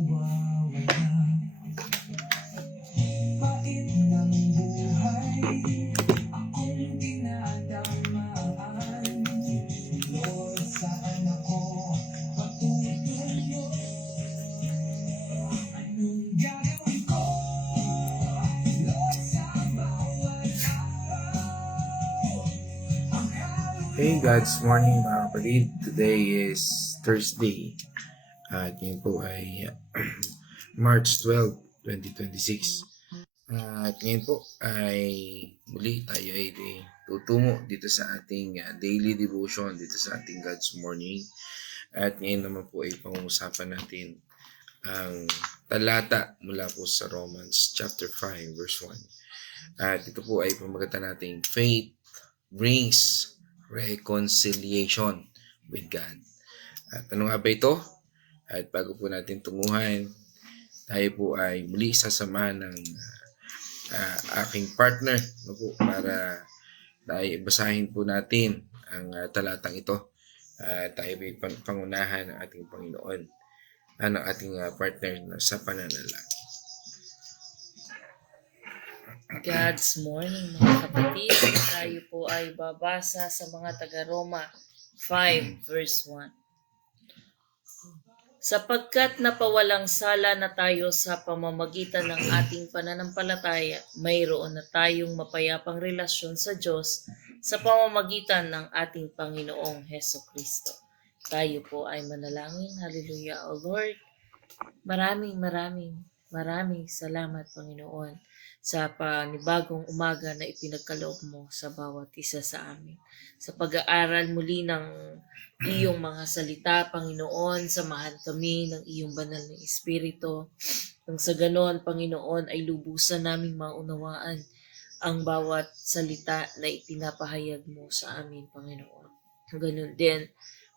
Hey, God's morning mga kapatid. Today is Thursday. At yun po ay March 12, 2026. At ngayon po ay muli tayo ay tutungo dito sa ating daily devotion dito sa ating God's morning. At ngayon naman po ay pag-uusapan natin ang talata mula po sa Romans chapter 5 verse 1. At ito po ay pamagatan natin faith brings reconciliation with God. At ano nga ba ito? At bago po natin tunguhan, tayo po ay muli sasamahan ng aking partner para tayo basahin po natin ang talatang ito. Tayo ay pangunahan ng ating Panginoon ng ating partner sa pananalangin. God's morning mga kapatid. Tayo po ay babasa sa mga taga-Roma 5 verse 1. Sapagkat napawalang sala na tayo sa pamamagitan ng ating pananampalataya, mayroon na tayong mapayapang relasyon sa Diyos sa pamamagitan ng ating Panginoong Hesukristo. Tayo po ay manalangin. Hallelujah, O Lord. Maraming salamat, Panginoon, sa panibagong umaga na ipinagkaloob mo sa bawat isa sa amin. Sa pag-aaral muli ng iyong mga salita, Panginoon, samahan kami ng iyong banal na Espiritu. Nang sa ganon, Panginoon, ay lubusan naming maunawaan ang bawat salita na ipinapahayag mo sa amin, Panginoon. Ganon din,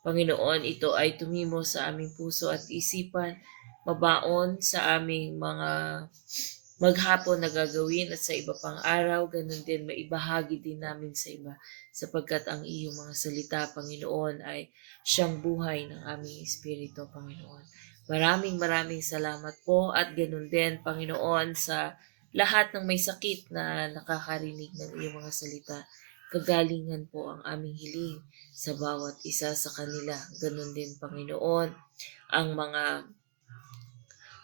Panginoon, ito ay tumimo sa aming puso at isipan, mabaon sa aming mga maghapon na gagawin at sa iba pang araw, ganun din maibahagi din namin sa iba sapagkat ang iyong mga salita, Panginoon, ay siyang buhay ng aming espiritu, Panginoon. Maraming salamat po at ganun din, Panginoon, sa lahat ng may sakit na nakakarinig ng iyong mga salita. Kagalingan po ang aming hiling sa bawat isa sa kanila. Ganun din, Panginoon, ang mga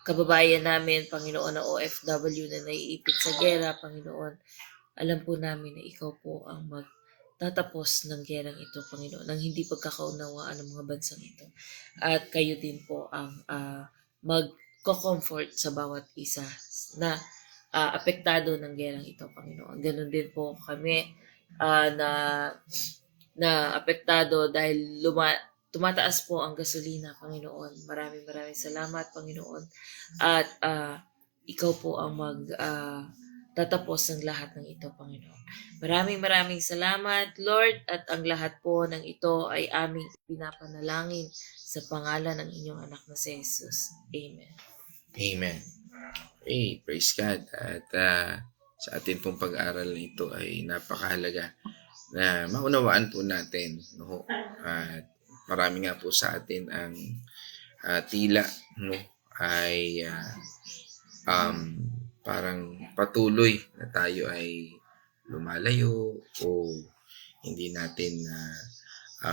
kababayan namin, Panginoon, na OFW na naiipit sa gera, Panginoon. Alam po namin na ikaw po ang magtatapos ng gerang ito, Panginoon, ng hindi pagkakaunawaan ng mga bansang ito. At kayo din po ang magko-comfort sa bawat isa na apektado ng gerang ito, Panginoon. Ganun din po kami na apektado dahil tumataas po ang gasolina, Panginoon. Maraming salamat, Panginoon. At ikaw po ang tatapos ng lahat ng ito, Panginoon. Maraming salamat, Lord. At ang lahat po ng ito ay aming pinapanalangin sa pangalan ng inyong anak na si Jesus. Amen. Amen. Hey, praise God. At sa atin pong pag-aaral na ito ay napakahalaga na maunawaan po natin. No? At marami nga po sa atin ang tila ay parang patuloy na tayo ay lumalayo o hindi natin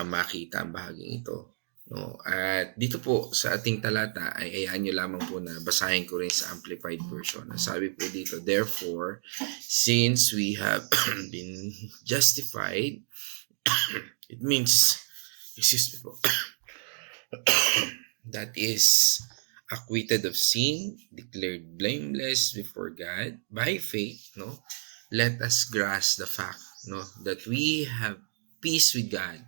makita ang bahaging ito. No? At dito po sa ating talata ay ayaan nyo lamang po na basahin ko rin sa Amplified Version. Sabi po dito, therefore, since we have been justified, it means, that is acquitted of sin, declared blameless before God by faith, no? Let us grasp the fact, no, that we have peace with God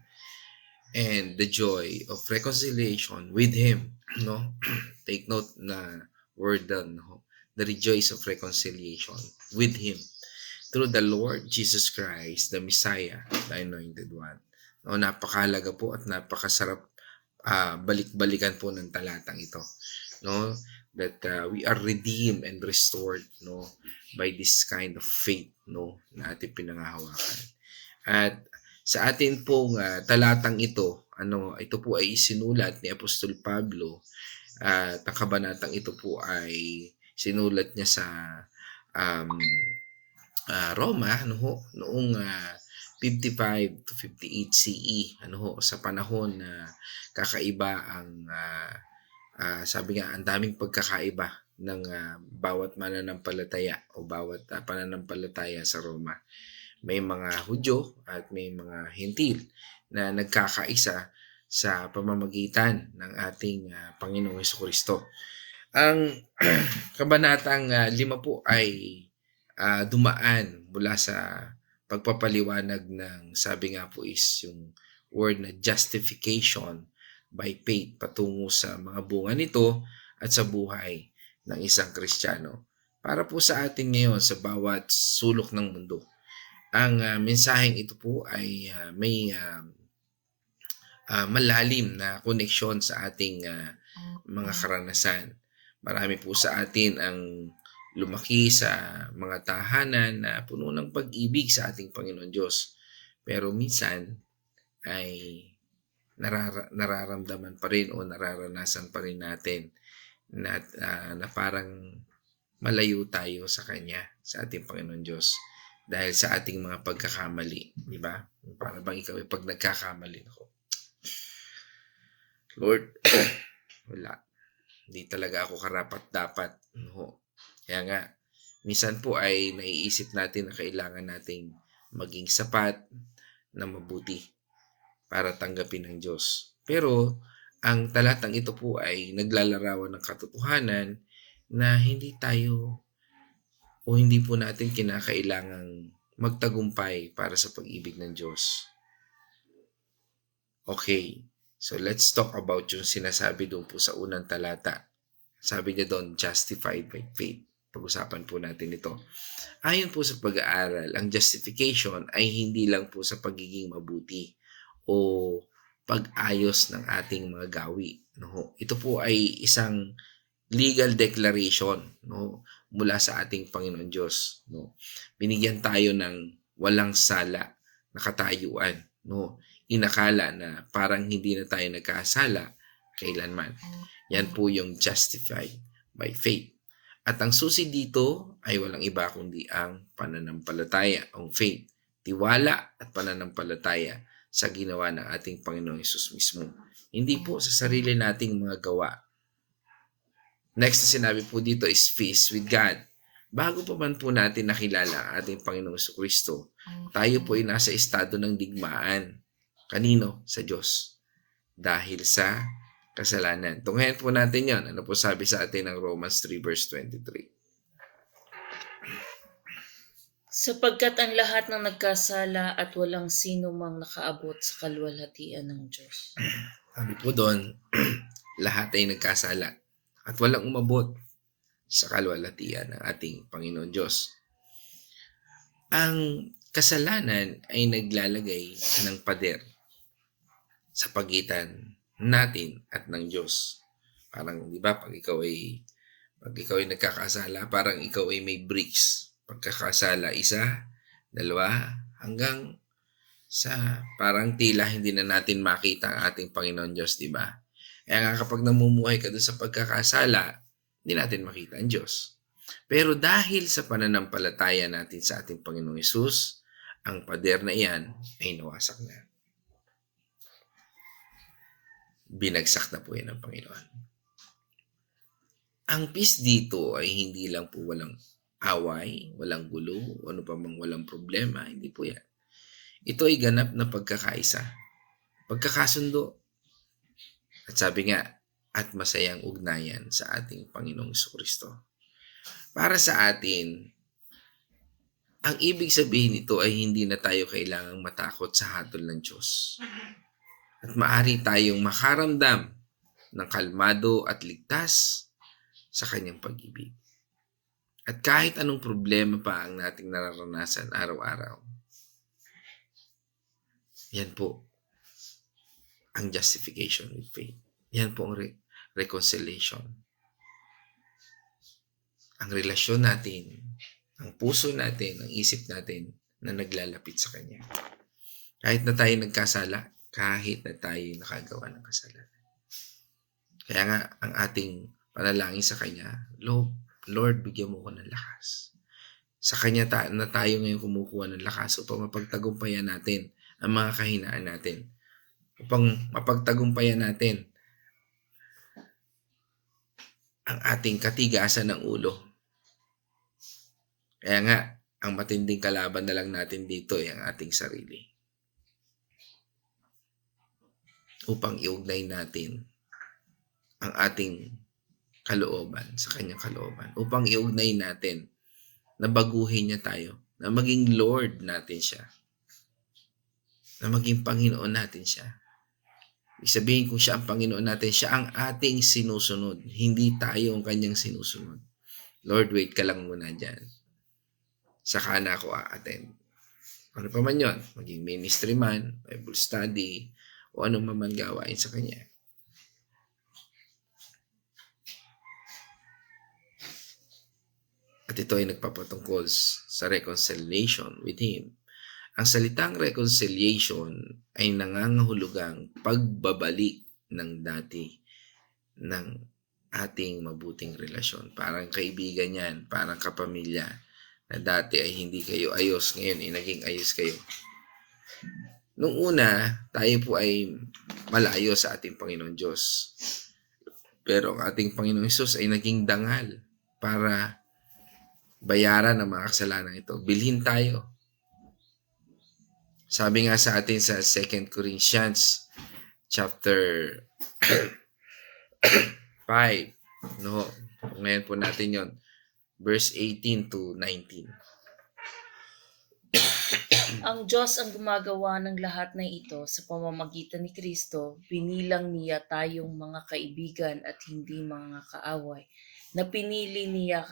and the joy of reconciliation with Him, no? Take note na word doon, no? The rejoice of reconciliation with Him through the Lord Jesus Christ, the Messiah, the Anointed One. No, napakahalaga po at napakasarap balik-balikan po ng talatang ito, no, that we are redeemed and restored, no, by this kind of faith, no, na ating pinangahawakan. At sa atin pong talatang ito, ito po ay isinulat ni Apostol Pablo At ang kabanatang ito po ay sinulat niya sa um, Roma ano ho, noong 55 to 58 CE ano ho, sa panahon na kakaiba ang sabi nga ang daming pagkakaiba ng bawat mananampalataya o bawat pananampalataya sa Roma. May mga Hudyo at may mga Hentil na nagkakaisa sa pamamagitan ng ating Panginoong Hesukristo. Ang kabanatang 5 po ay dumaan mula sa pagpapaliwanag ng sabi nga po is yung word na justification by faith patungo sa mga bunga nito at sa buhay ng isang Kristiyano. Para po sa atin ngayon sa bawat sulok ng mundo, ang mensaheng ito po ay may malalim na koneksyon sa ating mga karanasan. Marami po sa atin ang lumaki sa mga tahanan na puno ng pag-ibig sa ating Panginoon Diyos. Pero minsan ay nararamdaman pa rin o nararanasan pa rin natin na parang malayo tayo sa Kanya, sa ating Panginoon Diyos. Dahil sa ating mga pagkakamali. Di ba? Para bang ikaw pag nagkakamali ako. Lord, wala. Hindi talaga ako karapat-dapat. No. Kaya nga, minsan po ay naiisip natin na kailangan nating maging sapat na mabuti para tanggapin ng Diyos. Pero, ang talatang ito po ay naglalarawan ng katotohanan na hindi tayo o hindi po natin kinakailangang magtagumpay para sa pag-ibig ng Diyos. Okay, so let's talk about yung sinasabi doon po sa unang talata. Sabi niya doon, justified by faith. Pag-usapan po natin ito. Ayon po sa pag-aaral, ang justification ay hindi lang po sa pagiging mabuti o pag-ayos ng ating mga gawi. No? Ito po ay isang legal declaration, no, mula sa ating Panginoon Diyos, no. Binigyan tayo ng walang sala na katayuan, no. Inakala na parang hindi na tayo nagkasala kailanman. Yan po yung justified by faith. At ang susi dito ay walang iba kundi ang pananampalataya, ang faith, tiwala at pananampalataya sa ginawa ng ating Panginoong Hesus mismo. Hindi po sa sarili nating mga gawa. Next na sinabi po dito is peace with God. Bago pa man po natin nakilala ang ating Panginoong Jesucristo, tayo po ay nasa estado ng digmaan. Kanino? Sa Diyos. Dahil sa kasalanan. Tunghayan po natin yon. Ano po sabi sa atin ng Romans 3 verse 23? Sapagkat ang lahat ng nagkasala at walang sino mang nakaabot sa kaluwalhatian ng Diyos. Sabi po doon, lahat ay nagkasala at walang umabot sa kaluwalhatian ng ating Panginoon Diyos. Ang kasalanan ay naglalagay ng pader sa pagitan natin at ng Diyos. Parang, di ba, pag ikaw ay nagkakasala, parang ikaw ay may bricks. Pagkakasala, 1, 2, hanggang sa parang tila hindi na natin makita ang ating Panginoon Diyos, di ba? Kaya nga kapag namumuhay ka doon sa pagkakasala, hindi natin makita ang Diyos. Pero dahil sa pananampalataya natin sa ating Panginoong Hesus, ang pader na iyan ay nawasak na. Binagsak na po yan ng Panginoon. Ang peace dito ay hindi lang po walang away, walang gulo, o ano pa mang walang problema. Hindi po yan. Ito ay ganap na pagkakaisa. Pagkakasundo. At sabi nga, at masayang ugnayan sa ating Panginoong Jesucristo. Para sa atin, ang ibig sabihin nito ay hindi na tayo kailangang matakot sa hatol ng Diyos. At maari tayong makaramdam ng kalmado at ligtas sa kanyang pag-ibig. At kahit anong problema pa ang nating nararanasan araw-araw, yan po ang justification with faith. Yan po ang reconciliation. Ang relasyon natin, ang puso natin, ang isip natin na naglalapit sa Kanya. Kahit na tayo nagkasala, kahit na tayo nakagawa ng kasalanan. Kaya nga, ang ating panalangin sa Kanya, Lord, bigyan mo ko ng lakas. Sa Kanya na tayo ngayon kumukuha ng lakas upang mapagtagumpayan natin ang mga kahinaan natin. Upang mapagtagumpayan natin ang ating katigasan ng ulo. Kaya nga, ang matinding kalaban na lang natin dito ay ang ating sarili. Upang iugnay natin ang ating kalooban sa Kanyang kalooban. Upang iugnay natin na baguhin niya tayo, na maging Lord natin siya, na maging Panginoon natin siya. Ibig sabihin, kung siya ang Panginoon natin, siya ang ating sinusunod, hindi tayo ang Kanyang sinusunod. Lord, wait ka lang muna dyan. Saka na ako a-attend. Ano pa man yun, maging ministry man, Bible study, o anong man gawain sa Kanya. At ito ay nagpapatungkol sa reconciliation with Him. Ang salitang reconciliation ay nangangahulugang pagbabalik ng dati ng ating mabuting relasyon. Parang kaibigan yan, parang kapamilya, na dati ay hindi kayo ayos, ngayon ay naging ayos kayo. Nung una, tayo po ay malayo sa ating Panginoon Diyos. Pero ang ating Panginoong Hesus ay naging dangal para bayaran ang mga kasalanan ito. Bilhin tayo. Sabi nga sa atin sa 2 Corinthians chapter 5, no? Ngayon po natin yon, verse 18 to 19. Ang Diyos ang gumagawa ng lahat ng ito sa pamamagitan ni Kristo. Binilang niya tayong mga kaibigan at hindi mga kaaway. Na pinili niya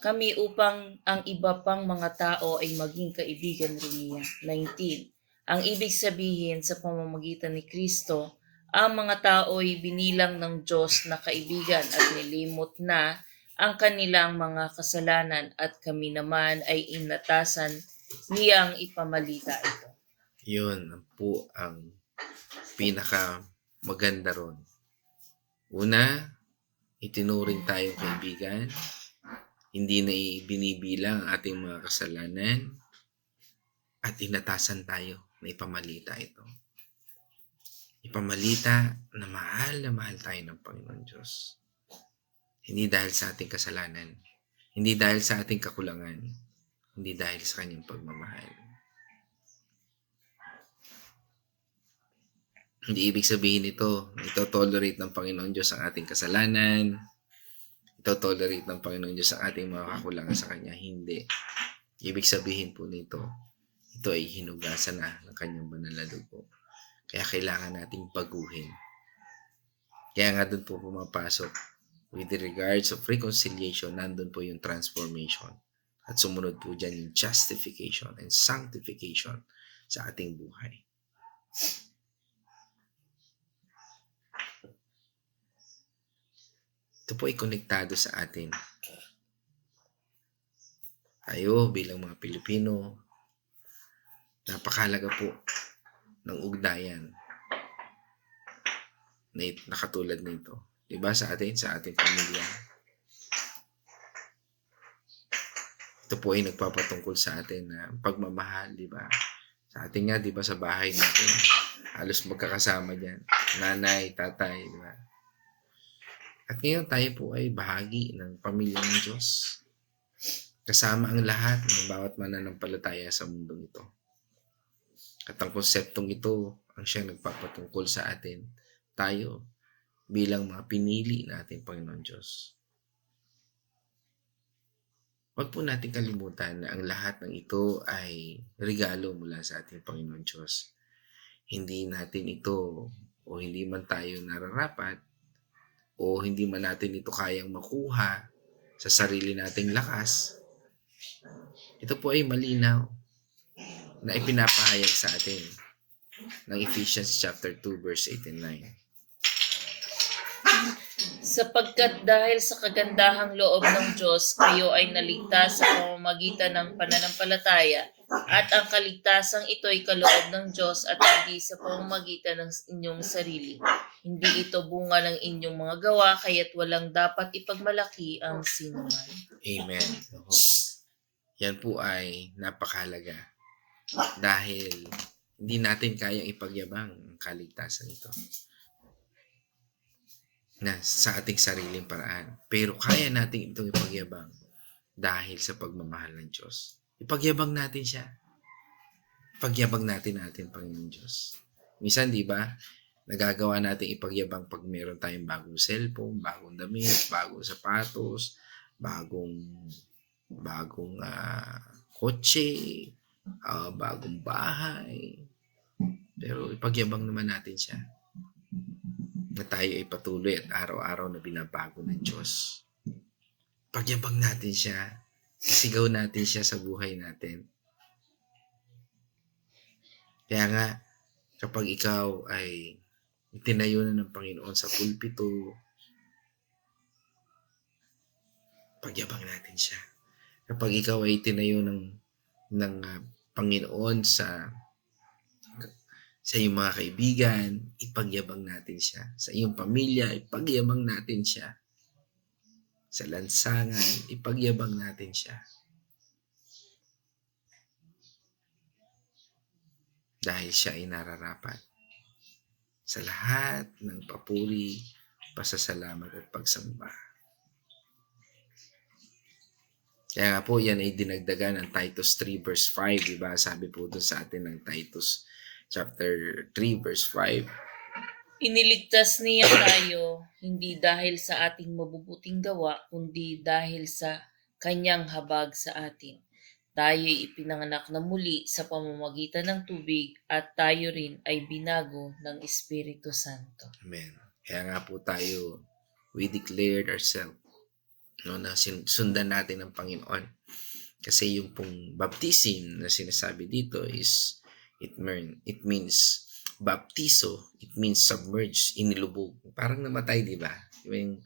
kami upang ang iba pang mga tao ay maging kaibigan rin niya. 19. Ang ibig sabihin sa pamamagitan ni Kristo, ang mga tao ay binilang ng Diyos na kaibigan at nilimot na ang kanilang mga kasalanan at kami naman ay inatasan niyang ipamalita ito. Yun po ang pinaka maganda ron. Una, itinuring tayong kaibigan. Hindi na binibilang ang ating mga kasalanan at inatasan tayo na ipamalita ito. Ipamalita na mahal tayo ng Panginoon Diyos. Hindi dahil sa ating kasalanan, hindi dahil sa ating kakulangan, hindi dahil sa Kanyang pagmamahal. Hindi ibig sabihin ito tolerate ng Panginoon Diyos ang ating kasalanan, tolerate ng Panginoon Diyos ang ating mga kakulangan sa Kanya. Hindi. Ibig sabihin po nito, ito ay hinugasan na ng Kanyang banal na dugo. Kaya kailangan nating baguhin. Kaya nga doon po pumapasok, with regards of reconciliation, nandun po yung transformation. At sumunod po dyan yung justification and sanctification sa ating buhay. Ito po ay konektado sa atin. Tayo bilang mga Pilipino, napakahalaga po ng ugnayan na katulad nito. Diba sa atin, sa ating pamilya? Ito po ay nagpapatungkol sa atin na pagmamahal, diba? Sa atin nga, diba, sa bahay natin, halos magkakasama dyan. Nanay, tatay, diba? At ngayon tayo po ay bahagi ng pamilya ng Diyos. Kasama ang lahat ng bawat mananampalataya sa mundong ito. At ang konseptong ito ang siyang nagpapatungkol sa atin, tayo, bilang mga pinili na ating Panginoon Diyos. Huwag po natin kalimutan na ang lahat ng ito ay regalo mula sa ating Panginoon Diyos. Hindi natin ito o hindi man tayo nararapat o hindi man natin ito kayang makuha sa sarili nating lakas. Ito po ay malinaw na ipinapahayag sa atin ng Ephesians chapter 2 verse 8 and 9. Sapagkat dahil sa kagandahang loob ng Diyos, kayo ay naligtas sa pamamagitan ng pananampalataya, at ang kaligtasang ito'y kaloob ng Diyos at hindi sa pamamagitan ng inyong sarili. Hindi ito bunga ng inyong mga gawa, kaya't walang dapat ipagmalaki ang sinuman. Amen. Oho. Yan po ay napakahalaga dahil hindi natin kayang ipagyabang ang kaligtasan ito na sa ating sariling paraan. Pero kaya natin itong ipagyabang dahil sa pagmamahal ng Diyos. Ipagyabang natin siya. Ipagyabang natin Panginoon Diyos. Minsan, di ba, nagagawa natin ipagyabang pag meron tayong bagong cellphone, bagong damit, bagong sapatos, bagong kotse, bagong bahay. Pero ipagyabang naman natin siya na tayo ay patuloy at araw-araw na binabago ng Diyos. Pagyabang natin siya, isigaw natin siya sa buhay natin. Kaya nga, kapag ikaw ay itinayo na ng Panginoon sa pulpito, pagyabang natin siya. Kapag ikaw ay itinayo ng Panginoon sa iyong mga kaibigan, ipagyabang natin siya. Sa iyong pamilya, ipagyabang natin siya. Sa lansangan, ipagyabang natin siya. Dahil siya ay nararapat sa lahat ng papuri, pasasalamat at pagsamba. Kaya nga po, yan ay dinagdagan ng Titus 3 verse 5, diba? Sabi po doon sa atin ng Titus chapter 3 verse 5. Iniligtas niya tayo, hindi dahil sa ating mabubuting gawa, kundi dahil sa kanyang habag sa atin. Tayo'y ipinanganak na muli sa pamamagitan ng tubig at tayo rin ay binago ng Espiritu Santo. Amen. Kaya nga po tayo, we declared ourselves, na sundan natin ng Panginoon. Kasi yung pong baptism na sinasabi dito is, it means baptizo, it means submerge, inilubog. Parang namatay, di ba? Yung,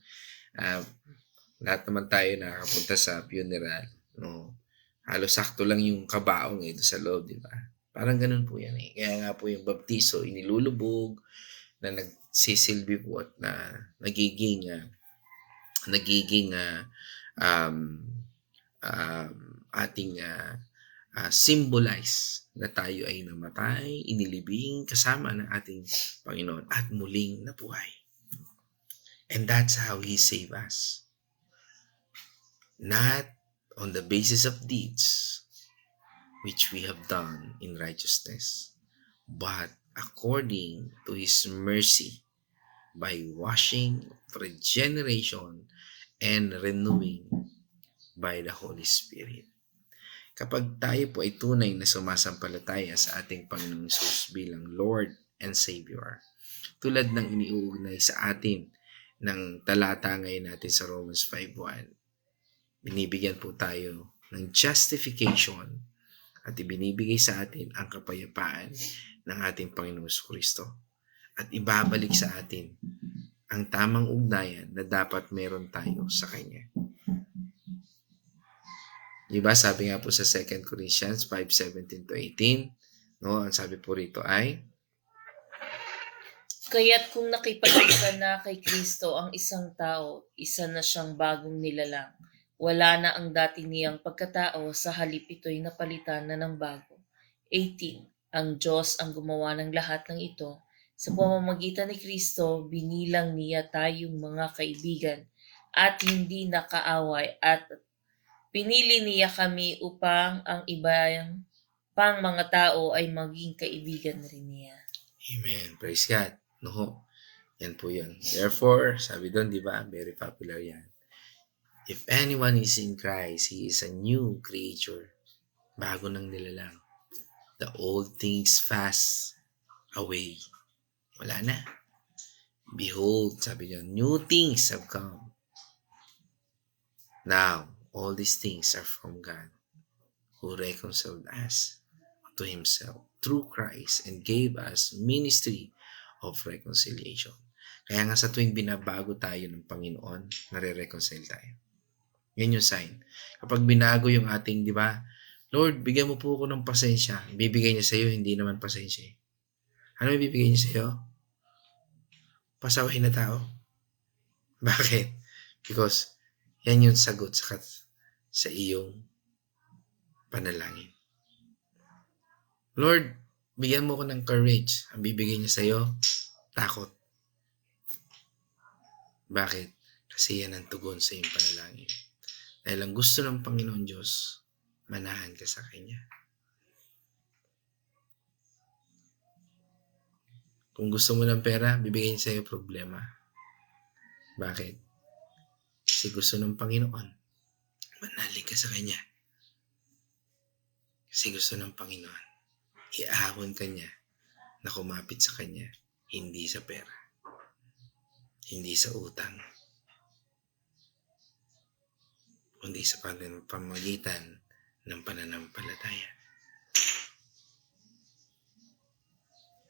lahat naman tayo nakakapunta sa funeral, no? Halos sakto lang yung kabaong ito sa loob, di ba? Parang ganun po yan eh. Kaya nga po yung baptizo, inilulubog, na nagsisilbi po at na nagiging ating symbolize na tayo ay namatay, inilibing kasama ng ating Panginoon at muling nabuhay. And that's how He saved us. Not on the basis of deeds which we have done in righteousness, but according to His mercy by washing, regeneration, and renewing by the Holy Spirit. Kapag tayo po ay tunay na sumasampalataya sa ating Panginoong Hesus bilang Lord and Savior, tulad ng iniuugnay sa atin ng talata ngayon natin sa Romans 5:1, binibigyan po tayo ng justification at ibinibigay sa atin ang kapayapaan ng ating Panginoong Kristo at ibabalik sa atin ang tamang ugnayan na dapat meron tayo sa Kanya. Diba? Sabi nga po sa 2 Corinthians 5:17-18, no? Ang sabi po rito ay, Kaya't kung nakipag-isa na kay Kristo ang isang tao, isa na siyang bagong nilalang. Wala na ang dati niyang pagkatao, sa halip ito'y napalitan na ng bago. 18. Ang Diyos ang gumawa ng lahat ng ito. Sa pamamagitan ni Kristo, binilang niya tayong mga kaibigan at hindi nakaaway at pinili niya kami upang ang ibang pang mga tao ay maging kaibigan rin niya. Amen. Praise God. No. Yan po yun. Therefore, sabi doon, di ba? Very popular yan. If anyone is in Christ, he is a new creature. Bago nang nilalang. The old things pass away. Wala na. Behold, sabi niya, new things have come. Now, all these things are from God, who reconciled us to Himself through Christ and gave us ministry of reconciliation. Kaya nga sa tuwing binabago tayo ng Panginoon, nare-reconcile tayo. Yan yung sign. Kapag binago yung ating, di ba, Lord, bigyan mo po ako ng pasensya. Bibigay niya sa'yo, hindi naman pasensya. Ano bibigay niya sa'yo? Pasaway na tao. Bakit? Because yan yung sagot sa iyong panalangin. Lord, bigyan mo ko ng courage. Ang bibigay niya sa'yo, takot. Bakit? Kasi yan ang tugon sa iyong panalangin. Dahil ang gusto ng Panginoon Diyos, manahan ka sa Kanya. Kung gusto mo ng pera, bibigyan niya sa'yo problema. Bakit? Kasi gusto ng Panginoon, manalig ka sa Kanya. Kasi gusto ng Panginoon, iahon ka niya na kumapit sa Kanya, hindi sa pera, hindi sa utang, kundi sa pamamagitan ng pananampalataya.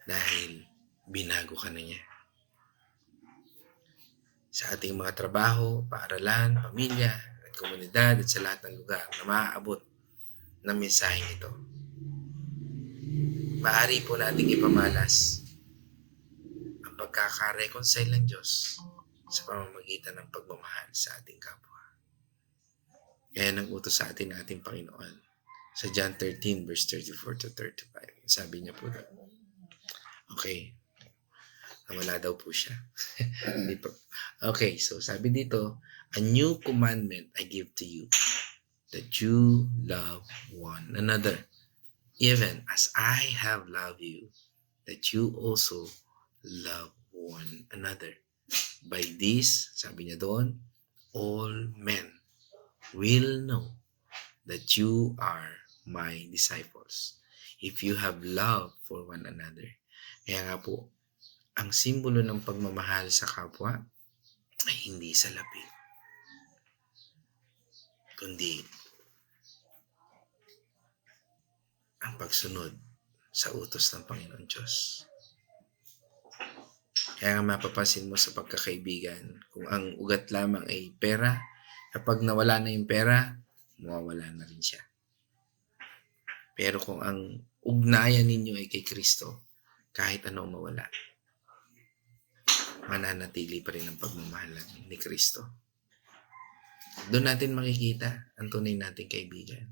Dahil binago ka na niya. Sa ating mga trabaho, paaralan, pamilya, at komunidad, at sa lahat ng lugar na maaabot ng mensaheng ito. Maaari po nating ipamalas ang pagkaka-reconcile ng Diyos sa pamamagitan ng pagmamahal sa ating kapwa. Kaya nang utos sa atin ng ating Panginoon sa John 13 verse 34 to 35. Sabi niya po na, okay, nawala daw po siya. Okay, so sabi dito, a new commandment I give to you, that you love one another, even as I have loved you, that you also love one another. By this, sabi niya doon, all men will know that you are my disciples, if you have love for one another. Kaya nga po, ang simbolo ng pagmamahal sa kapwa ay hindi salapi, kundi ang pagsunod sa utos ng Panginoon Diyos. Kaya nga mapapansin mo sa pagkakaibigan, kung ang ugat lamang ay pera, kapag nawala na yung pera, mawawala na rin siya. Pero kung ang ugnayan ninyo ay kay Kristo, kahit ano mawala, mananatili pa rin ang pagmamahal ni Kristo. Doon natin makikita ang tunay nating kaibigan.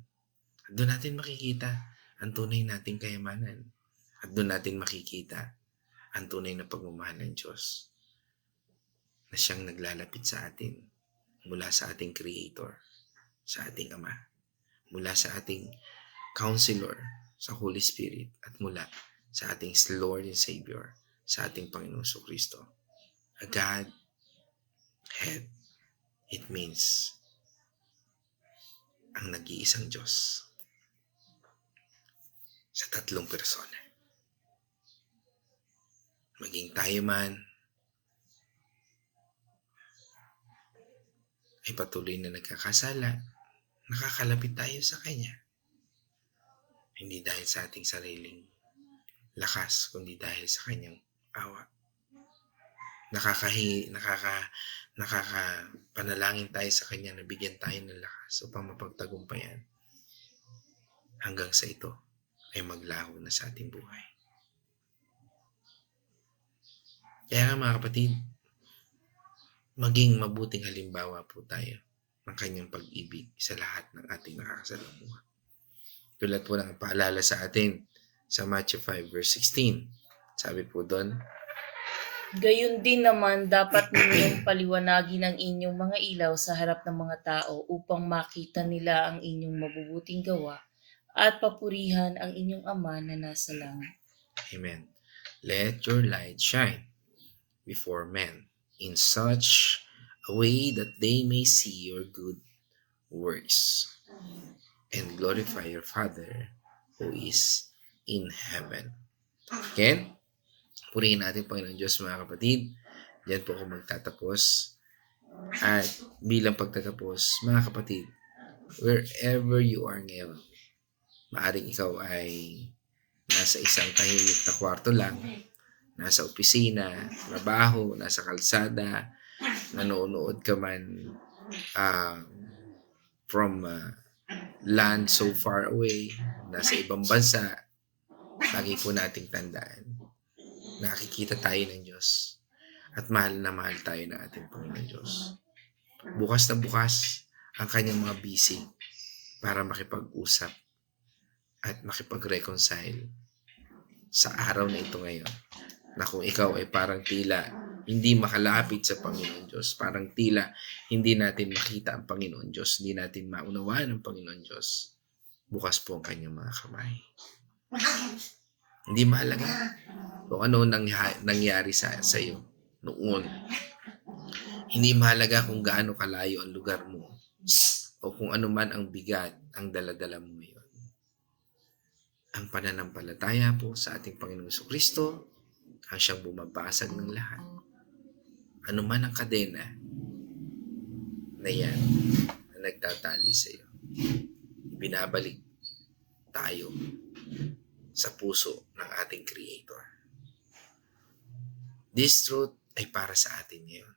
Doon natin makikita ang tunay nating kayamanan. At doon natin makikita ang tunay na pagmamahal ng Diyos na siyang naglalapit sa atin mula sa ating Creator, sa ating Ama, mula sa ating Counselor, sa Holy Spirit, at mula sa ating Lord and Savior, sa ating Panginoong Kristo. A God head, it means ang nag-iisang Diyos sa tatlong persona. Maging tayo man ay patuloy na nagkakasala, nakakalapit tayo sa Kanya. Hindi dahil sa ating sariling lakas, kundi dahil sa Kanyang awa. Nakakapanalangin tayo sa Kanya na bigyan tayo ng lakas upang mapagtagumpayan hanggang sa ito ay maglaho na sa ating buhay. Kaya nga mga kapatid, maging mabuting halimbawa po tayo ng Kanyang pag-ibig sa lahat ng ating nakakasalamuha. Tulad po ng paalala sa atin sa Matthew 5 verse 16. Sabi po doon, Gayon din naman, dapat ninyong paliwanagin ang inyong mga ilaw sa harap ng mga tao upang makita nila ang inyong mabubuting gawa at papurihan ang inyong Ama na nasa langit. Amen. Let your light shine before men in such a way that they may see your good works and glorify your Father who is in heaven. Again, purihin natin Panginoon Diyos mga kapatid. Diyan po ako magtatapos. At bilang pagtatapos, mga kapatid, wherever you are ngayon, maaring ikaw ay nasa isang tahimik na kwarto lang, nasa opisina, trabaho, nasa kalsada, nanonood ka man ah, from land so far away, nasa ibang bansa, lagi po nating tandaan, nakikita tayo ng Diyos at mahal na mahal tayo ng ating Panginoon Diyos. Bukas na bukas ang kanyang mga bisig para makipag-usap at makipag-reconcile sa araw na ito ngayon, na kung ikaw ay parang tila hindi makalapit sa Panginoon Diyos, parang tila hindi natin makita ang Panginoon Diyos, hindi natin maunawaan ang Panginoon Diyos, bukas po ang kanyang mga kamay. Hindi mahalaga kung ano nangyari sa iyo noon. Hindi mahalaga kung gaano kalayo ang lugar mo o kung ano man ang bigat ang daladala mo ngayon. Ang pananampalataya po sa ating Panginoong Jesucristo ang siyang bumabasag ng lahat. Ano man ang kadena na yan na nagtatali sa iyo, binabalik tayo sa puso ng ating Creator. This truth ay para sa atin ngayon.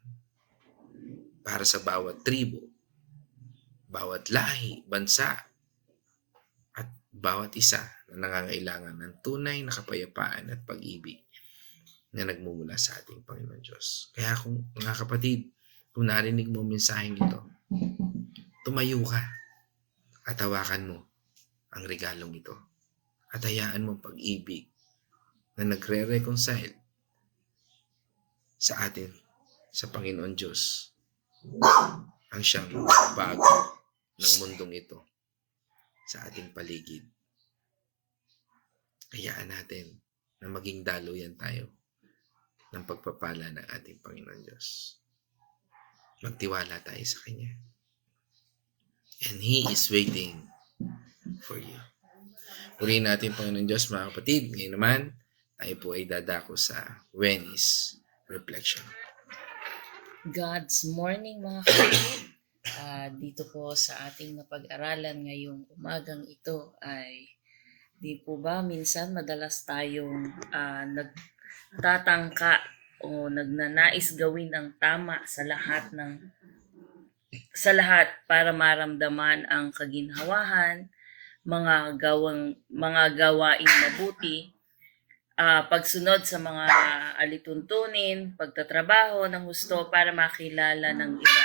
Para sa bawat tribo, bawat lahi, bansa, at bawat isa na nangangailangan ng tunay na kapayapaan at pag-ibig na nagmumula sa ating Panginoon Diyos. Kaya kung mga kapatid, kung narinig mo mensaheng ito, tumayo ka at hawakan mo ang regalong ito. At hayaan mo pag-ibig na nagre-reconcile sa atin, sa Panginoon Diyos, ang siyang bago ng mundong ito sa ating paligid. Hayaan natin na maging daluyan tayo ng pagpapala ng ating Panginoon Diyos. Magtiwala tayo sa Kanya. And He is waiting for you. Purihin natin, Panginoon Diyos, mga kapatid. Ngayon naman, tayo po ay dadako sa Venice Reflection. God's morning, mga kapatid. Dito po sa ating napag-aralan ngayong umagang ito ay di po ba minsan madalas tayong nagtatangka o nagnanais gawin ang tama sa lahat para maramdaman ang kaginhawahan, mga gawaing mabuti, pagsunod sa mga alituntunin, pagtatrabaho ng husto para makilala ng iba.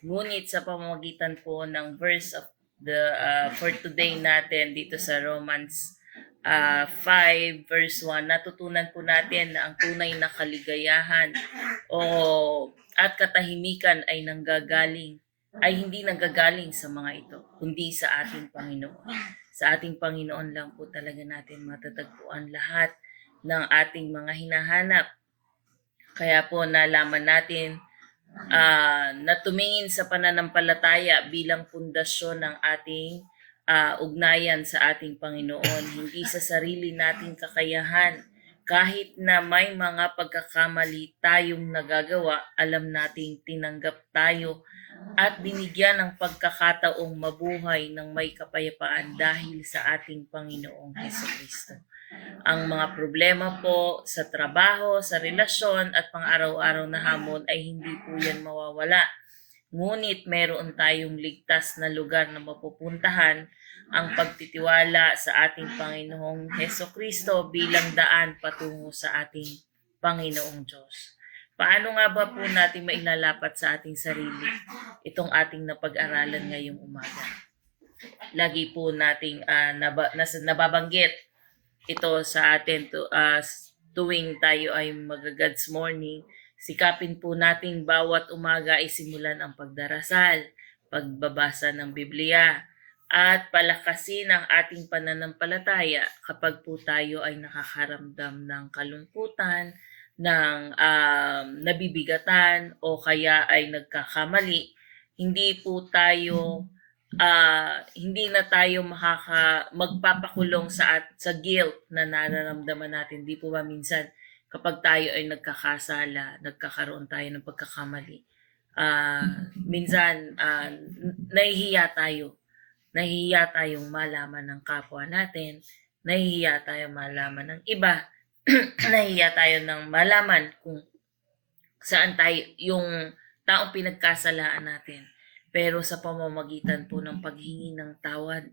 Ngunit sa pamamagitan po ng verse of the for today natin dito sa Romans 5 verse 1, natutunan po natin na ang tunay na kaligayahan at katahimikan ay hindi nanggagaling sa mga ito, kundi sa ating Panginoon. Sa ating Panginoon lang po talaga natin matatagpuan lahat ng ating mga hinahanap. Kaya po nalaman natin na tumingin sa pananampalataya bilang pundasyon ng ating ugnayan sa ating Panginoon, hindi sa sarili nating kakayahan. Kahit na may mga pagkakamali tayong nagagawa, alam nating tinanggap tayo at binigyan ng pagkakataong mabuhay ng may kapayapaan dahil sa ating Panginoong Jesucristo. Ang mga problema po sa trabaho, sa relasyon at pang-araw-araw na hamon ay hindi po yan mawawala. Ngunit meron tayong ligtas na lugar na mapupuntahan, ang pagtitiwala sa ating Panginoong Jesucristo bilang daan patungo sa ating Panginoong Diyos. Paano nga ba po natin mailalapat sa ating sarili itong ating napag-aralan ngayong umaga? Lagi po nating nababanggit ito sa atin tuwing tayo ay mag-God's morning. Sikapin po nating bawat umaga ay simulan ang pagdarasal, pagbabasa ng Biblia, at palakasin ang ating pananampalataya kapag po tayo ay nakakaramdam ng kalungkutan, ng nabibigatan o kaya ay nagkakamali. Hindi na tayo magpapakulong sa guilt na nararamdaman natin. Di po ba minsan kapag tayo ay nagkakasala, nagkakaroon tayo ng pagkakamali, minsan nahihiya tayong malaman ng kapwa natin, nahihiya tayong malaman ng iba nahiya tayo ng malaman kung saan tayo, yung taong pinagkasalaan natin. Pero sa pamamagitan po ng paghingi ng tawad,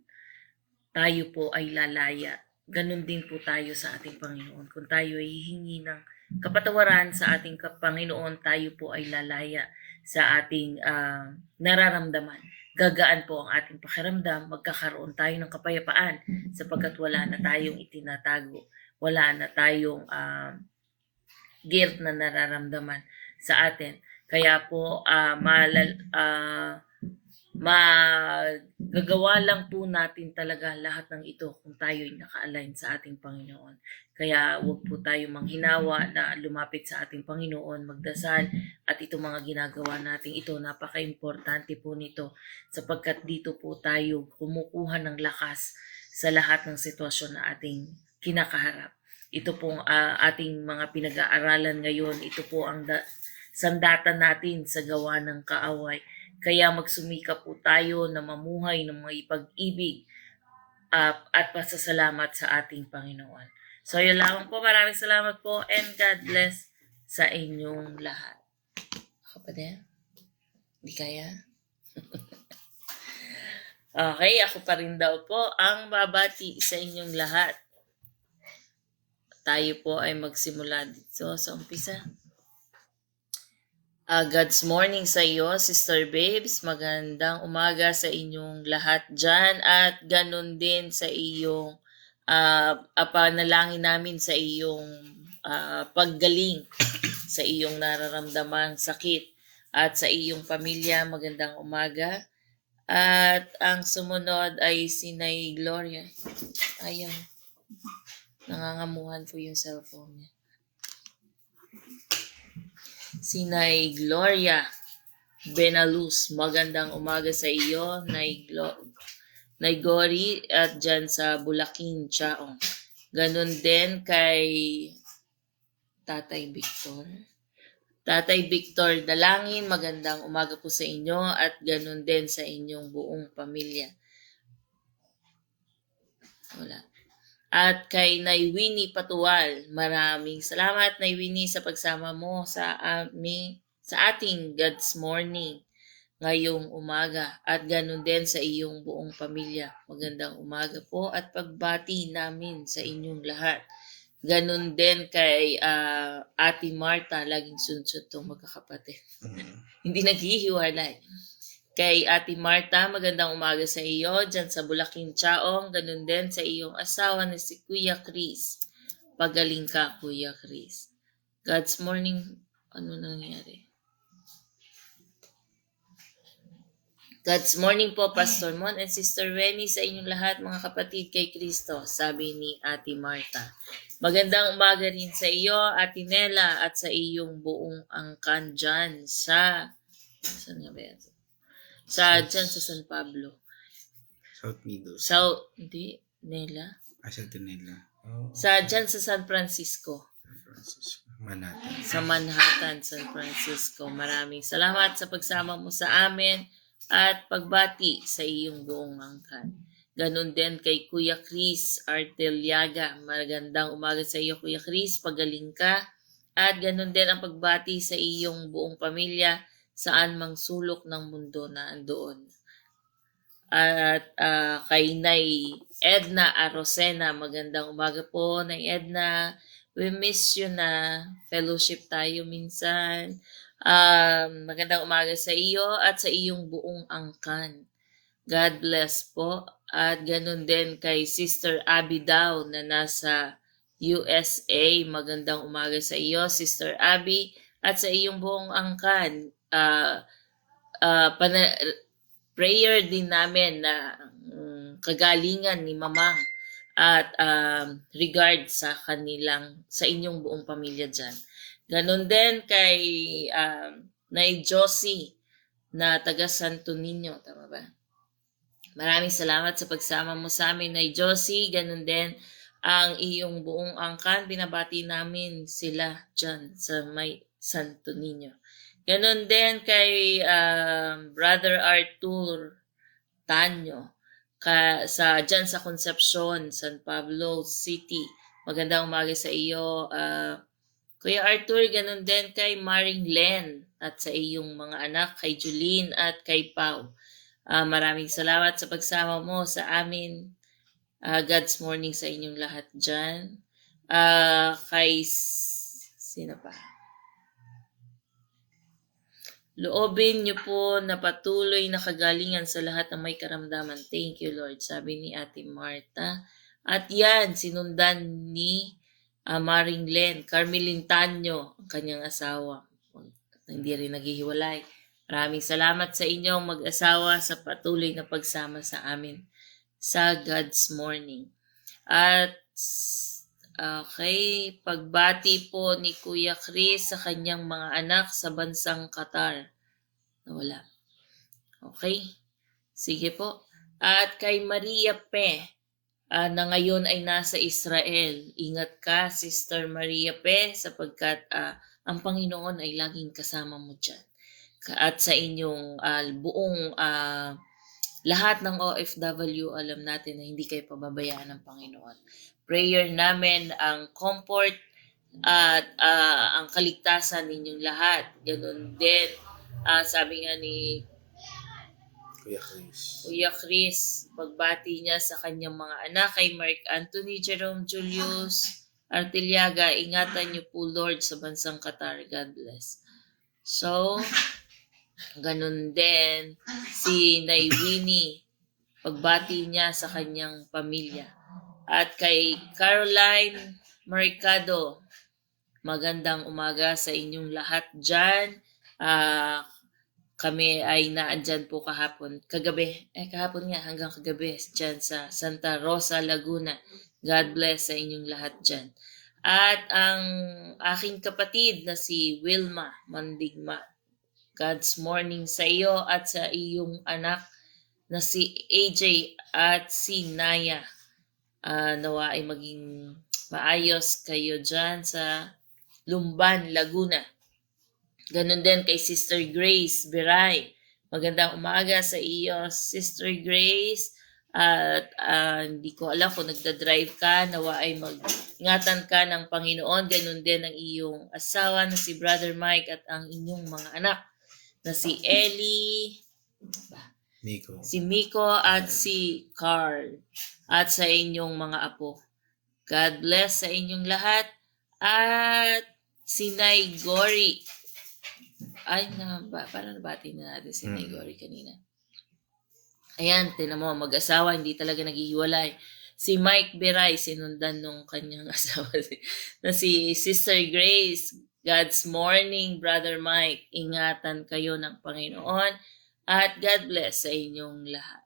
tayo po ay lalaya. Ganon din po tayo sa ating Panginoon. Kung tayo ay hihingi ng kapatawaran sa ating Panginoon, tayo po ay lalaya sa ating nararamdaman. Gagaan po ang ating pakiramdam, magkakaroon tayo ng kapayapaan sapagkat wala na tayong itinatago, wala na tayong guilt na nararamdaman sa atin. Kaya po magagawa lang po natin talaga lahat ng ito kung tayo ay naka-align sa ating Panginoon. Kaya huwag po tayo manghinawa na lumapit sa ating Panginoon, magdasal, at itong mga ginagawa natin ito, napaka-importante po nito sapagkat dito po tayo kumukuha ng lakas sa lahat ng sitwasyon na ating kinakaharap. Ito pong ating mga pinag-aaralan ngayon, ito po ang sandata natin sa gawa ng kaaway. Kaya magsumika po tayo na mamuhay ng may pag-ibig at pasasalamat sa ating Panginoon. So yun lang po. Maraming salamat po and God bless sa inyong lahat. Ako pa din? Hindi kaya? Okay, ako pa rin daw po ang babati sa inyong lahat. Tayo po ay magsimula dito sa umpisa. God's morning sa iyo, Sister Babes. Magandang umaga sa inyong lahat dyan. At ganun din sa iyong panalangin namin sa iyong paggaling sa iyong nararamdamang sakit. At sa iyong pamilya, magandang umaga. At ang sumunod ay si Nay Gloria. Ayan. Nangangamuhan po yung cellphone niya. Si Nay Gloria Benaluz. Magandang umaga sa iyo, Nay Gori, at dyan sa Bulakin, Chaong. Ganon din kay Tatay Victor. Tatay Victor Dalangin, magandang umaga po sa inyo at ganon din sa inyong buong pamilya. Wala. At kay Nay Winnie Patual, maraming salamat Nay Winnie sa pagsama mo sa ating God's Morning ngayong umaga at ganun din sa iyong buong pamilya. Magandang umaga po at pagbati namin sa inyong lahat. Ganun din kay Ate Marta, laging sunod itong magkakapatid. Hindi naghihiwalay. Kay Ate Marta, magandang umaga sa iyo dyan sa Bulakin, Chaong. Ganun din sa iyong asawa na si Kuya Chris. Pagaling ka, Kuya Chris. God's morning, ano nangyari? God's morning po, Pastor Mon and Sister Renny, sa inyong lahat, mga kapatid kay Kristo, sabi ni Ate Marta. Magandang umaga rin sa iyo, Ate Nela, at sa iyong buong angkan dyan sa... Saan nga ba yan? Dyan sa San Pablo. South Meadows. Hindi, Nela. South Nela. Oh. Dyan sa San Francisco. Manhattan. Sa Manhattan, San Francisco. Maraming salamat sa pagsama mo sa amin at pagbati sa iyong buong angkan. Ganon din kay Kuya Chris Arteliaga. Magandang umaga sa iyo, Kuya Chris. Pagaling ka. At ganon din ang pagbati sa iyong buong pamilya saan mang sulok ng mundo na andoon. At kay Nay Edna Arosena, magandang umaga po, Nay Edna. We miss you na. Fellowship tayo minsan. Magandang umaga sa iyo at sa iyong buong angkan. God bless po. At ganun din kay Sister Abby Daw na nasa USA. Magandang umaga sa iyo, Sister Abby, at sa iyong buong angkan. Prayer din namin na kagalingan ni Mamang at regard sa inyong buong pamilya dyan. Ganon din kay Nay Josie na taga Santo Niño, tama ba? Maraming salamat sa pagsama mo sa amin, Nay Josie. Ganon din ang iyong buong angkan. Binabati namin sila dyan sa may Santo Niño. Ganon din kay Brother Arthur Tanyo dyan sa Concepcion, San Pablo City. Magandang umaga sa iyo. Kuya Arthur, ganun din kay Maring Len at sa iyong mga anak, kay Julene at kay Pau. Maraming salamat sa pagsama mo sa amin. God's morning sa inyong lahat dyan. Sino pa? Loobin niyo po na patuloy na kagalingan sa lahat ng may karamdaman. Thank you, Lord, sabi ni Ate Marta. At yan, sinundan ni Maring Len, Carmelin Tanyo, ang kanyang asawa. Hindi rin naghihiwalay. Maraming salamat sa inyong mag-asawa sa patuloy na pagsama sa amin sa God's morning. At okay, pagbati po ni Kuya Chris sa kanyang mga anak sa bansang Qatar. Wala. Okay? Sige po. At kay Maria Pe, na ngayon ay nasa Israel. Ingat ka, Sister Maria Pe, sapagkat ang Panginoon ay laging kasama mo dyan. At sa inyong buong lahat ng OFW, alam natin na hindi kayo pababayaan ng Panginoon. Prayer namin ang comfort at ang kaligtasan ninyong lahat. Ganun din, sabi nga ni Kuya Chris, pagbati niya sa kanyang mga anak, kay Mark Anthony, Jerome Julius, Artiliaga, ingatan niyo po Lord sa bansang Qatar. God bless. So, ganun din si Nay Winnie, pagbati niya sa kanyang pamilya. At kay Caroline Mercado, magandang umaga sa inyong lahat dyan. Kami ay naandyan po kahapon hanggang kagabi dyan sa Santa Rosa, Laguna. God bless sa inyong lahat dyan. At ang aking kapatid na si Wilma Mandigma, God's morning sa iyo at sa iyong anak na si AJ at si Naya. Nawa ay maging maayos kayo dyan sa Lumban, Laguna. Ganon din kay Sister Grace Beray. Magandang umaga sa iyo, Sister Grace. At hindi ko alam kung nagda-drive ka, nawa ay mag-ingatan ka ng Panginoon. Ganon din ang iyong asawa na si Brother Mike at ang inyong mga anak na si Ellie, si Miko at si Carl. At sa inyong mga apo. God bless sa inyong lahat. At si Nay Gori. Parang nabati na natin si Nay Gori kanina. Ayan, tinan mo, mag-asawa, hindi talaga naghihiwalay. Si Mike Beray, sinundan nung kanyang asawa na si Sister Grace. God's morning, Brother Mike. Ingatan kayo ng Panginoon at God bless sa inyong lahat.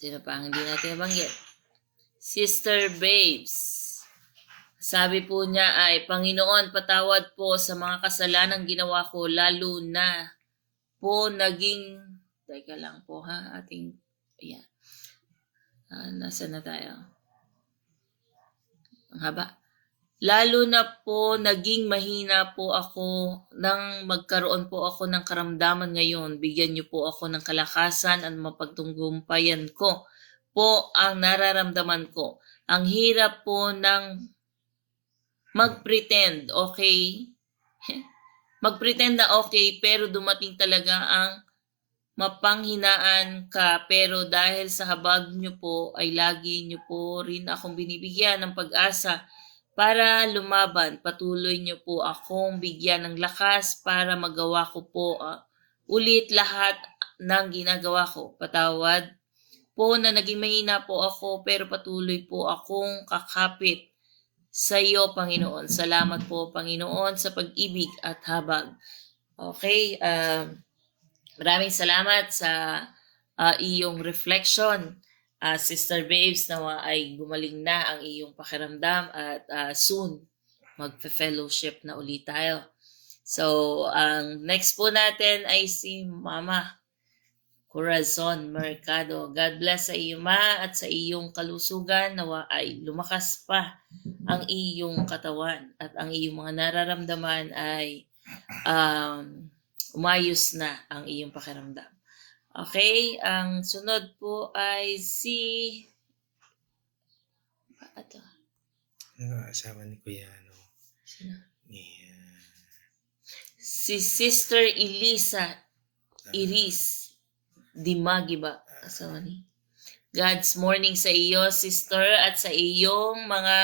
Sino pa ang hindi natin nabanggit? Sister Babes. Sabi po niya ay, Panginoon, patawad po sa mga kasalanang ginawa ko, lalo na po naging, teka lang po ha, ayan. Nasaan na tayo? Ang haba. Lalo na po naging mahina po ako nang magkaroon po ako ng karamdaman ngayon. Bigyan niyo po ako ng kalakasan at mapagtunggumpayan ko po ang nararamdaman ko. Ang hirap po ng mag-pretend, okay? Mag-pretend na okay, pero dumating talaga ang mapanghinaan ka. Pero dahil sa habag niyo po, ay lagi niyo po rin akong binibigyan ng pag-asa para lumaban. Patuloy niyo po akong bigyan ng lakas para magawa ko po ulit lahat ng ginagawa ko. Patawad po na naging mahina po ako, pero patuloy po akong kakapit sa iyo, Panginoon. Salamat po, Panginoon, sa pag-ibig at habag. Okay, maraming salamat sa iyong reflection. Sister Babes, nawa ay gumaling na ang iyong pakiramdam at soon magfe-fellowship na ulit tayo. So, ang next po natin ay si Mama Corazon Mercado. God bless sa iyo, Ma, at sa iyong kalusugan. Nawa ay lumakas pa ang iyong katawan at ang iyong mga nararamdaman ay umayos na ang iyong pakiramdam. Okay, ang sunod po ay si Ato. Asawa ni Kuya, Sino? yeah. Si Sister Elisa Iris Dimagi ba? Asawa ni. God's morning sa iyo, sister, at sa iyong mga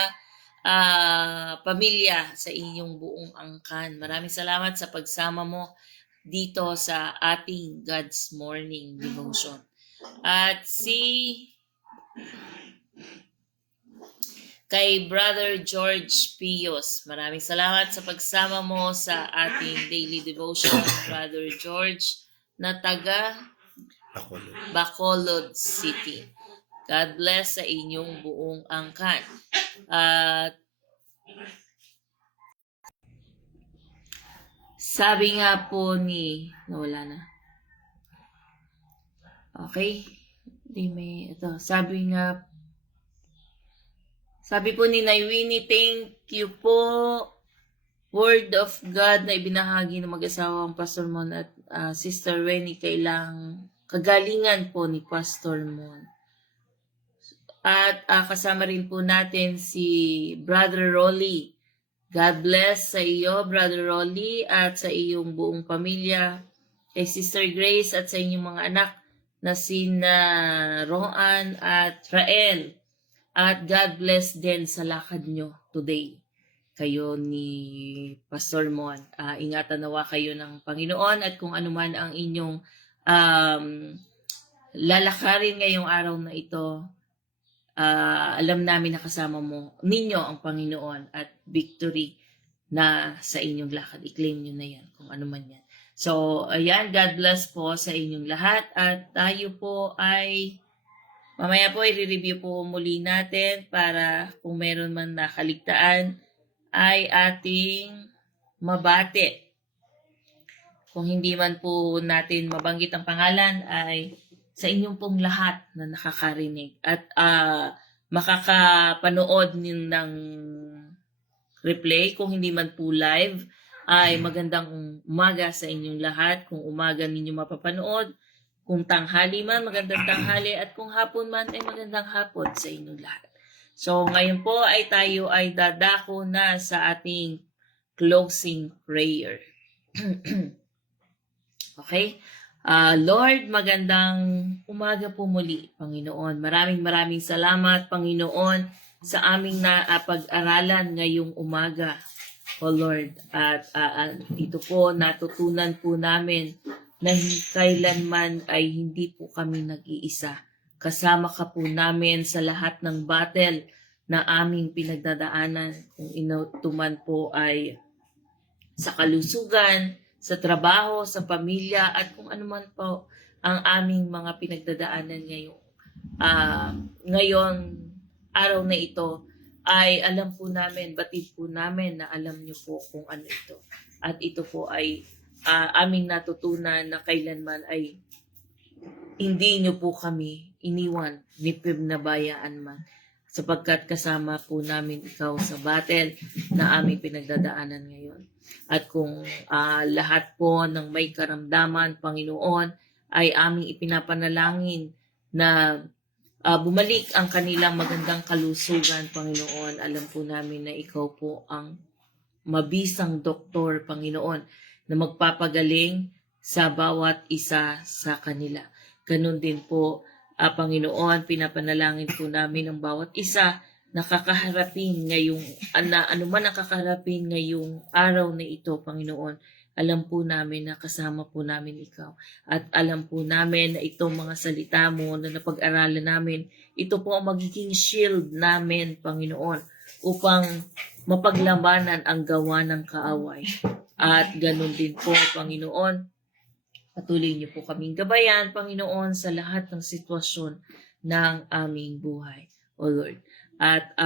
pamilya, sa inyong buong angkan. Maraming salamat sa pagsama mo dito sa ating God's morning devotion. At kay Brother George Pios, maraming salamat sa pagsama mo sa ating daily devotion, Brother George, na taga Bacolod City. God bless sa inyong buong angkan. At sabi nga po ni, nawala na. Okay. Sabi po ni Naywini, thank you po. Word of God na ibinahagi ng mag-asawang Pastor Mon at Sister Wenny kagalingan po ni Pastor Mon. At kasama rin po natin si Brother Rolly. God bless sa iyo, Brother Rolly, at sa iyong buong pamilya. Kay Sister Grace at sa inyong mga anak na sina Roan at Rael. At God bless din sa lakad nyo today. Kayo ni Pastor Mon. Ingatan nawa kayo ng Panginoon at kung ano man ang inyong lalakarin ngayong araw na ito, alam namin na kasama ninyo ang Panginoon at victory na sa inyong lakad. I-claim nyo na yan kung ano man yan. So, ayan, God bless po sa inyong lahat at tayo po ay mamaya po i-review po muli natin para kung meron man nakaligtaan ay ating mabati. Kung hindi man po natin mabanggit ang pangalan ay sa inyong pong lahat na nakakarinig at makakapanood ng replay kung hindi man po live ay magandang umaga sa inyong lahat. Kung umaga ninyo mapapanood, kung tanghali man, magandang tanghali at kung hapon man ay magandang hapon sa inyong lahat. So ngayon po ay tayo ay dadako na sa ating closing prayer. Okay? Lord, magandang umaga po muli, Panginoon. Maraming salamat, Panginoon, sa aming pag-aralan ngayong umaga, O Lord. At dito po, natutunan po namin na kailanman ay hindi po kami nag-iisa. Kasama ka po namin sa lahat ng battle na aming pinagdadaanan. Kung inutuman po ay sa kalusugan, sa trabaho, sa pamilya, at kung ano man po ang aming mga pinagdadaanan ngayong araw na ito, ay alam po namin, batid po namin na alam niyo po kung ano ito. At ito po ay aming natutunan na kailanman ay hindi niyo po kami iniwan ni pinabayaan man, sapagkat kasama po namin ikaw sa battle na aming pinagdadaanan ngayon. At kung lahat po ng may karamdaman, Panginoon, ay aming ipinapanalangin na bumalik ang kanilang magandang kalusugan, Panginoon. Alam po namin na ikaw po ang mabisang doktor, Panginoon, na magpapagaling sa bawat isa sa kanila. Ganun din po, Panginoon, pinapanalangin po namin ang bawat isa nakakaharapin ngayong anuman ang kakaharapin ngayong araw na ito, Panginoon. Alam po namin na kasama po namin ikaw. At alam po namin na itong mga salita mo na napag-aralan namin, ito po ang magiging shield namin, Panginoon, upang mapaglabanan ang gawa ng kaaway. At ganun din po, Panginoon, patuloy niyo po kaming gabayan, Panginoon, sa lahat ng sitwasyon ng aming buhay, O Lord. At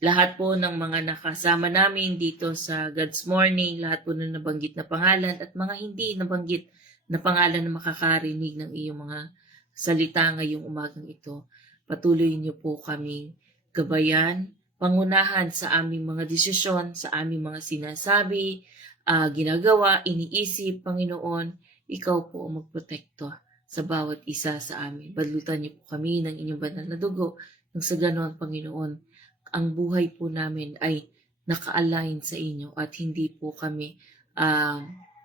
lahat po ng mga nakasama namin dito sa God's Morning, lahat po na nabanggit na pangalan at mga hindi nabanggit na pangalan na makakarinig ng iyong mga salita ngayong umagang ito, patuloy niyo po kaming gabayan, pangunahan sa aming mga desisyon, sa aming mga sinasabi, ginagawa, iniisip, Panginoon. Ikaw po ang magprotekto sa bawat isa sa amin. Badlutan niyo po kami ng inyong banal na dugo. Nang sa ganon, Panginoon, ang buhay po namin ay naka-align sa inyo at hindi po kami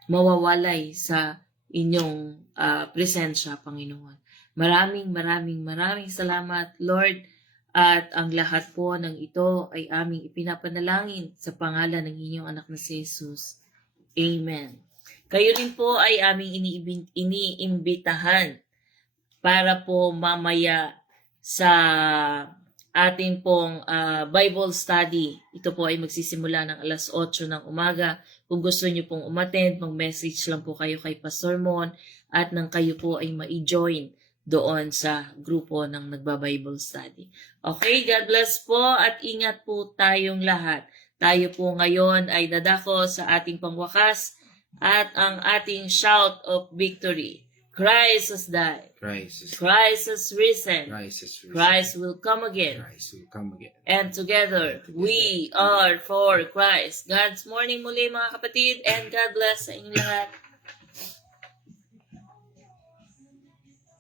mawawalay sa inyong presensya, Panginoon. Maraming salamat, Lord. At ang lahat po ng ito ay aming ipinapanalangin sa pangalan ng inyong anak na si Jesus. Amen. Kayo rin po ay aming iniimbitahan para po mamaya sa ating pong Bible study. Ito po ay magsisimula ng alas 8 ng umaga. Kung gusto niyo pong umattend, mag-message lang po kayo kay Pastor Mon at nang kayo po ay ma-join doon sa grupo ng nagba-Bible study. Okay, God bless po at ingat po tayong lahat. Tayo po ngayon ay dadako sa ating pangwakas at ang ating shout of victory. Christ has died. Christ has risen. Christ will come again. And together, we are for Christ. God's morning muli mga kapatid and God bless sa inyong lahat.